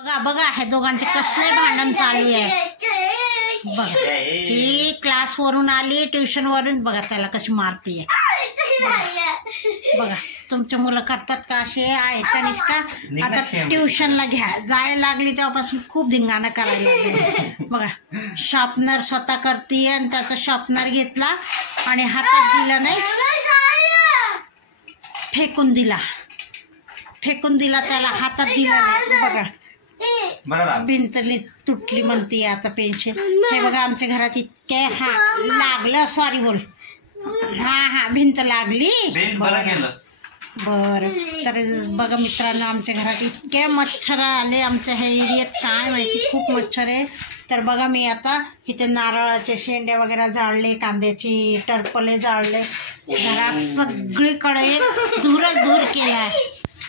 बघा बघा हे दोघांचे कसले भांडण चालू आहे बघा. ही क्लास वरून आली, ट्युशन वरून. बघा त्याला कशी मारतीये. बघा तुमचे मुलं करतात का असे आहे तनिष्का? आता ट्युशनला जायला लागली तेव्हापासून खूप धिंगाणा करायला लागली. बघा शॉर्पनर स्वतः करते आणि त्याचा शॉर्पनर घेतला आणि हातात दिला नाही, फेकून दिला त्याला, हातात दिला नाही. बघा भिंतली तुटली म्हणते आता पेन्सिल. हे बघा आमच्या घरात इतके लागलं, सॉरी बोल, हा भिंत लागली. बरं तर बघा मित्रांनो, आमच्या घरात इतके मच्छर आले. आमच्या ह्या एरियात काय माहिती खूप मच्छर आहे. तर बघा मी आता इथे नारळाचे शेंड्या वगैरे जाळले, कांद्याची टरपले जाळले, घरात सगळीकडे धूर केलाय.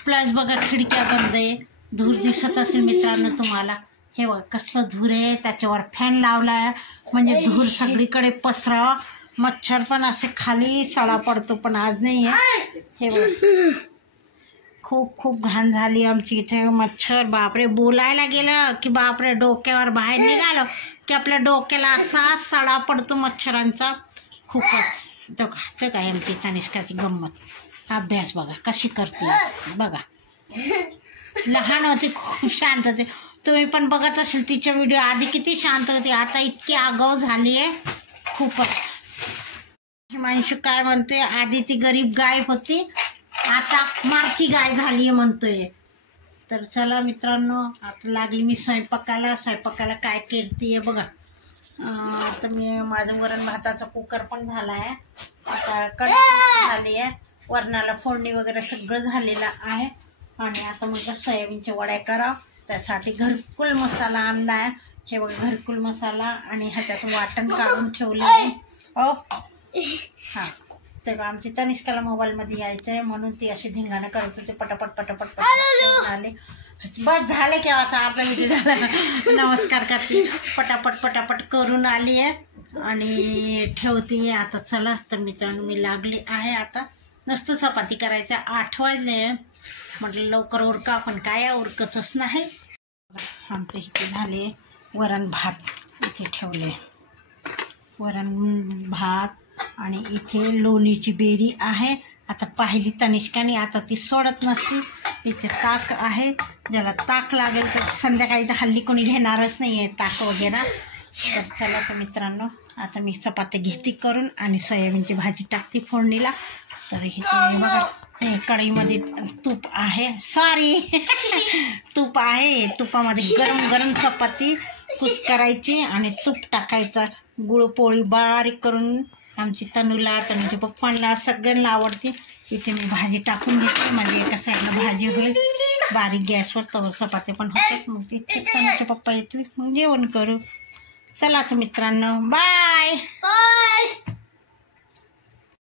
प्लस बघा खिडक्या बंद आहे, धूर दिसत असेल मित्रांनो तुम्हाला. हे बघा कसं धूर आहे, त्याच्यावर फॅन लावलाय म्हणजे धूर सगळीकडे पसरावा. मच्छर पण असे खाली सडा पडतो, पण आज नाही आहे. हे बघ खूप घाण झाली आमची इथे. मच्छर बापरे, बोलायला गेलं की बापरे, डोक्यावर बाहेर निघालं की आपल्या डोक्याला असा सडा पडतो मच्छरांचा खूपच. तो काय आमची तनिष्काची गंमत. अभ्यास बघा कशी करते बघा. लहान होती खूप शांत होते. तुम्ही पण बघत असेल तिच्या व्हिडिओ, आधी किती शांत होती, आता इतकी आगाऊ झाली आहे खूपच. हिमांशू काय म्हणतोय, आधी ती गरीब गाय होती, आता मारकी गाय झाली आहे म्हणतोय. तर चला मित्रांनो, आता लागली मी स्वयंपाकाला काय करते बघा. आता मी माझं वरण भाताचा कुकर पण झाला आहे, आता कढई झाली आहे, वरणाला फोडणी वगैरे सगळं झालेलं आहे. आणि आता म्हटलं सोयाबीनच्या वड्या करा, त्यासाठी घरकुल मसाला आणला आहे. हे बघा घरकुल मसाला, आणि ह्याच्यात वाटण काढून ठेवलं आहे. हां तेव्हा आमची तनिष्काला मोबाईलमध्ये यायचं आहे म्हणून ती अशी धिंगाणं करत होते. पटापट आले. बस झाले केव्हाचा अर्धा मिनिट झाला. नमस्कार करते, पटापट करून आली आहे आणि ठेवते आता. चला तर मित्रांनो, मी लागली आहे आता. नुसतं चपाती करायचं, 8 वाजले. म्हटलं लवकर उरका, पण काय उरकतच नाही. आमचे इथे झाले वरण भात, इथे ठेवले वरण भात, आणि इथे लोणीची बेरी आहे. आता पाहिली तनिष्काने, आता ती सोडत नसते. इथे ताक आहे, ज्याला ताक लागेल तर संध्याकाळी तर हल्ली कोणी घेणारच नाही आहे ताक वगैरे. तर चला तर मित्रांनो, आता मी चपाती घेते करून आणि सोयाबीनची भाजी टाकते फोडणीला. तर इथे बघा कढईमध्ये तूप आहे, तूप आहे. तुपामध्ये गरम चपाती कुस्करायची आणि तूप टाकायचा. गुळ पोळी बारीक करून आमची तनुच्या पप्पांना सगळ्यांना आवडते. इथे मी भाजी टाकून घेते, म्हणजे एका साईडला भाजी होईल, बारीक गॅसवर तर चपाती पण होतात. मग तिथे तनुचे पप्पा येतील, मग जेवण करू. चला तर मित्रांनो, बाय.